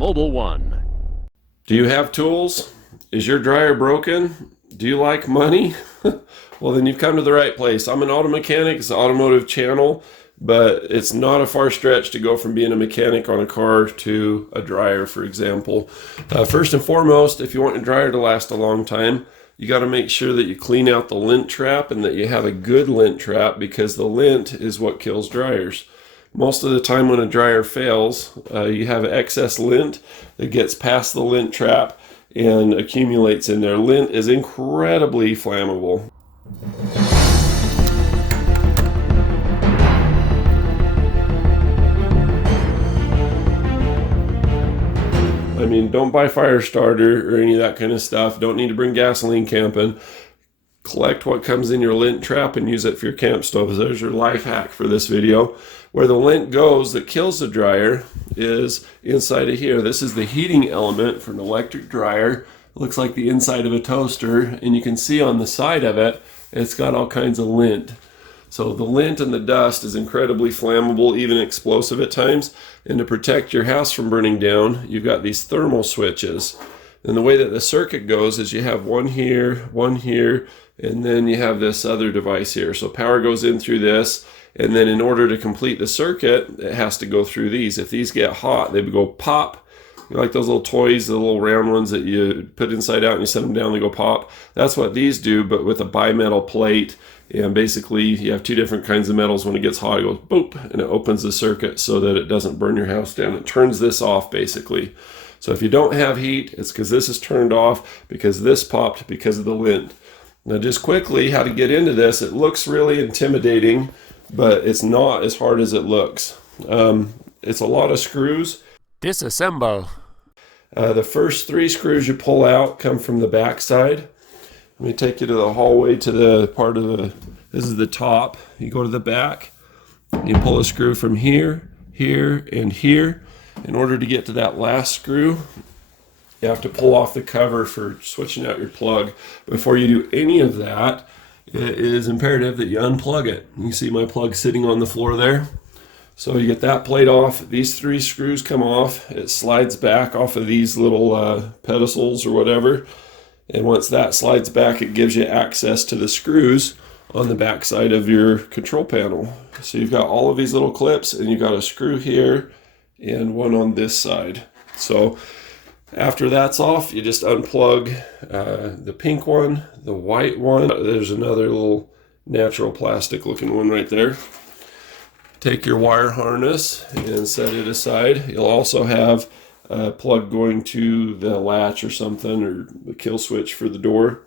Mobile One. Do you have tools? Is your dryer broken? Do you like money? Well, then you've come to the right place. I'm an auto mechanic. It's an automotive channel, but it's not a far stretch to go from being a mechanic on a car to a dryer, for example. First and foremost, if you want your dryer to last a long time, you got to make sure that you clean out the lint trap and that you have a good lint trap, because the lint is what kills dryers. Most of the time when a dryer fails, you have excess lint that gets past the lint trap and accumulates in there. Lint is incredibly flammable. I mean, don't buy fire starter or any of that kind of stuff. Don't need to bring gasoline camping. Collect what comes in your lint trap and use it for your camp stove. There's your life hack for this video. Where the lint goes that kills the dryer is inside of here. This is the heating element for an electric dryer. It looks like the inside of a toaster, and you can see on the side of it, it's got all kinds of lint. So the lint and the dust is incredibly flammable, even explosive at times. And to protect your house from burning down, you've got these thermal switches. And the way that the circuit goes is you have one here, and then you have this other device here. So power goes in through this, and then in order to complete the circuit, it has to go through these. If these get hot, they go pop. You know, like those little toys, the little round ones that you put inside out and you set them down, they go pop. That's what these do, but with a bimetal plate. And basically, you have two different kinds of metals. When it gets hot, it goes boop, and it opens the circuit so that it doesn't burn your house down. It turns this off, basically. So if you don't have heat, it's because this is turned off, because this popped because of the lint. Now, just quickly, how to get into this. It looks really intimidating, but it's not as hard as it looks. It's a lot of screws. Disassemble. The first 3 screws you pull out come from the back side. Let me take you to the hallway to the part of the, this is the top. You go to the back, you pull a screw from here, here, and here. In order to get to that last screw, you have to pull off the cover for switching out your plug. Before you do any of that, it is imperative that you unplug it. You see my plug sitting on the floor there? So you get that plate off. These 3 screws come off. It slides back off of these little pedestals or whatever. And once that slides back, it gives you access to the screws on the back side of your control panel. So you've got all of these little clips, and you've got a screw here and one on this side. So after that's off, you just unplug the pink one, the white one. There's another little natural plastic looking one right there. Take your wire harness and set it aside. You'll also have a plug going to the latch or something, or the kill switch for the door.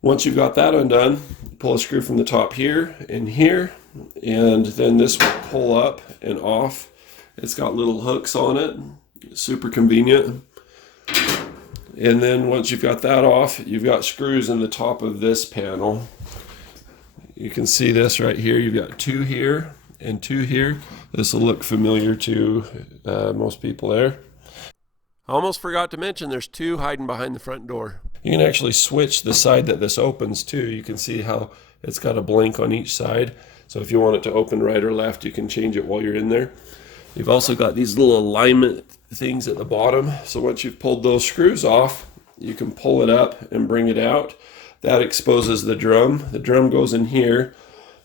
Once you've got that undone, pull a screw from the top here, and then this will pull up and off. It's got little hooks on it, super convenient. And then once you've got that off, you've got screws in the top of this panel. You can see this right here. You've got 2 here and 2 here. This will look familiar to most people there. I almost forgot to mention there's 2 hiding behind the front door. You can actually switch the side that this opens to. You can see how it's got a blank on each side. So if you want it to open right or left, you can change it while you're in there. You've also got these little alignment things at the bottom. So once you've pulled those screws off, you can pull it up and bring it out. That exposes the drum. The drum goes in here.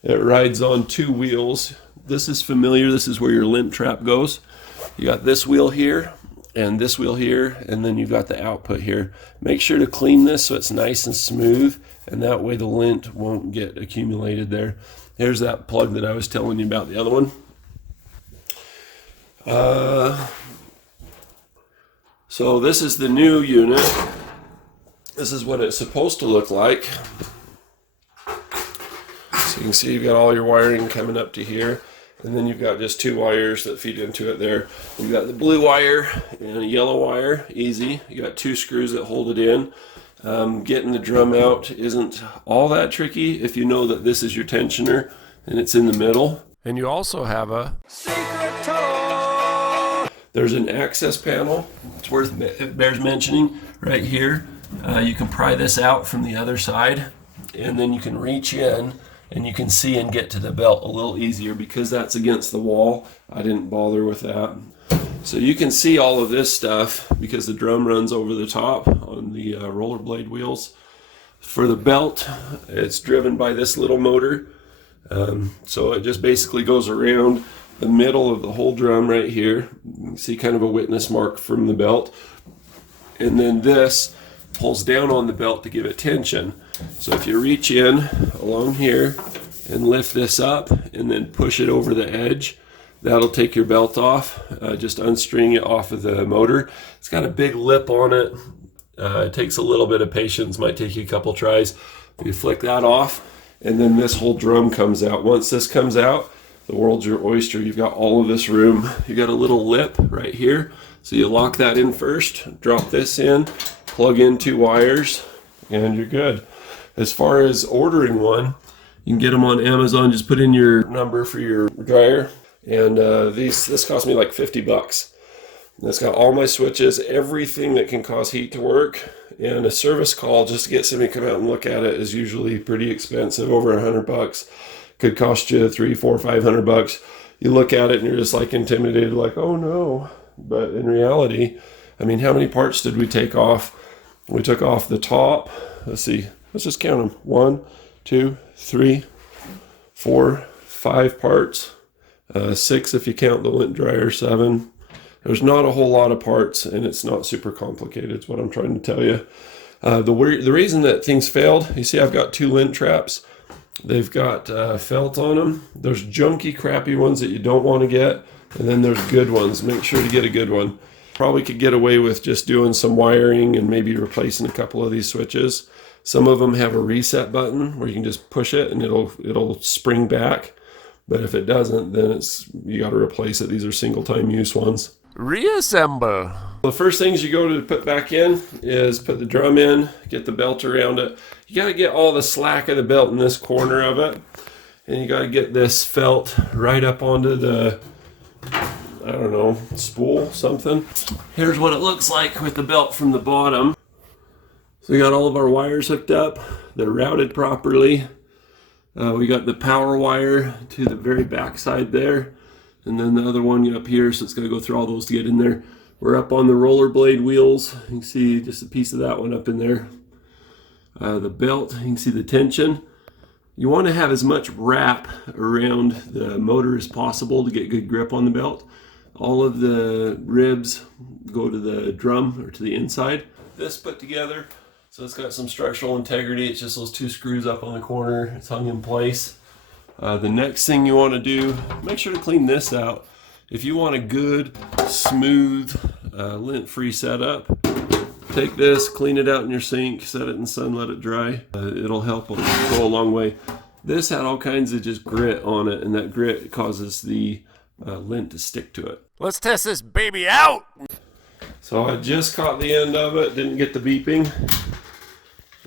It rides on 2 wheels. This is familiar. This is where your lint trap goes. You got this wheel here and this wheel here, and then you've got the output here. Make sure to clean this so it's nice and smooth, and that way the lint won't get accumulated there. Here's that plug that I was telling you about, the other one. So this is the new unit. This is what it's supposed to look like. So you can see you've got all your wiring coming up to here, and then you've got just 2 wires that feed into it there. You've got the blue wire and a yellow wire, easy. You got 2 screws that hold it in. Getting the drum out isn't all that tricky if you know that this is your tensioner and it's in the middle. And you also have a secret tunnel. There's an access panel. It bears mentioning right here. You can pry this out from the other side, and then you can reach in and you can see and get to the belt a little easier because that's against the wall. I didn't bother with that. So you can see all of this stuff because the drum runs over the top on the rollerblade wheels. For the belt, it's driven by this little motor. So it just basically goes around the middle of the whole drum right here. You can see kind of a witness mark from the belt. And then this pulls down on the belt to give it tension. So if you reach in along here and lift this up and then push it over the edge, that'll take your belt off. Just unstring it off of the motor. It's got a big lip on it. It takes a little bit of patience, might take you a couple tries. You flick that off, and then this whole drum comes out. Once this comes out, the world's your oyster. You've got all of this room. You got a little lip right here. So you lock that in first, drop this in, plug in 2 wires, and you're good. As far as ordering one, you can get them on Amazon. Just put in your number for your dryer. And this cost me like $50. It's got all my switches, everything that can cause heat to work, and a service call just to get somebody to come out and look at it is usually pretty expensive, over $100. Could cost you $300, $400, $500. You look at it and you're just like intimidated, like, oh no. But in reality, I mean, how many parts did we take off? We took off the top. Let's see. Let's just count them. 1, 2, 3, 4, 5 parts. 6 if you count the lint dryer, 7. There's not a whole lot of parts, and it's not super complicated, is what I'm trying to tell you. The reason that things failed, you see I've got 2 lint traps. They've got felt on them. There's junky, crappy ones that you don't want to get, and then there's good ones. Make sure to get a good one. Probably could get away with just doing some wiring and maybe replacing a couple of these switches. Some of them have a reset button where you can just push it and it'll spring back. But if it doesn't, then you got to replace it. These are single-time use ones. Reassemble. The first things you go to put back in is put the drum in, get the belt around it. You got to get all the slack of the belt in this corner of it. And you got to get this felt right up onto the, I don't know, spool, something. Here's what it looks like with the belt from the bottom. So we got all of our wires hooked up. They're routed properly. We got the power wire to the very back side there. And then the other one up here, so it's going to go through all those to get in there. We're up on the rollerblade wheels. You can see just a piece of that one up in there. The belt, you can see the tension. You want to have as much wrap around the motor as possible to get good grip on the belt. All of the ribs go to the drum or to the inside. This put together, so it's got some structural integrity. It's just those 2 screws up on the corner. It's hung in place. The next thing you want to do, make sure to clean this out. If you want a good, smooth, lint-free setup, take this, clean it out in your sink, set it in the sun, let it dry. It'll help go a long way. This had all kinds of just grit on it, and that grit causes the lint to stick to it. Let's test this baby out. So I just caught the end of it, didn't get the beeping.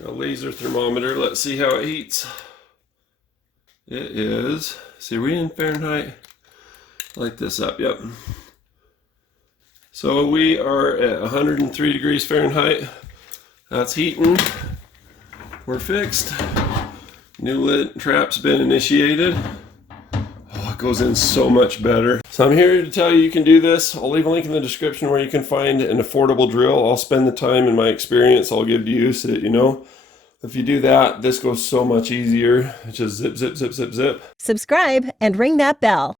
A laser thermometer, let's see how it heats. It is, see, are we in Fahrenheit? Light this up, yep. So we are at 103 degrees Fahrenheit. That's heating. We're fixed. New lint trap's been initiated. Oh, it goes in so much better. So I'm here to tell you you can do this. I'll leave a link in the description where you can find an affordable drill. I'll spend the time and my experience I'll give to you so that you know. If you do that, this goes so much easier. It's just zip, zip, zip, zip, zip. Subscribe and ring that bell.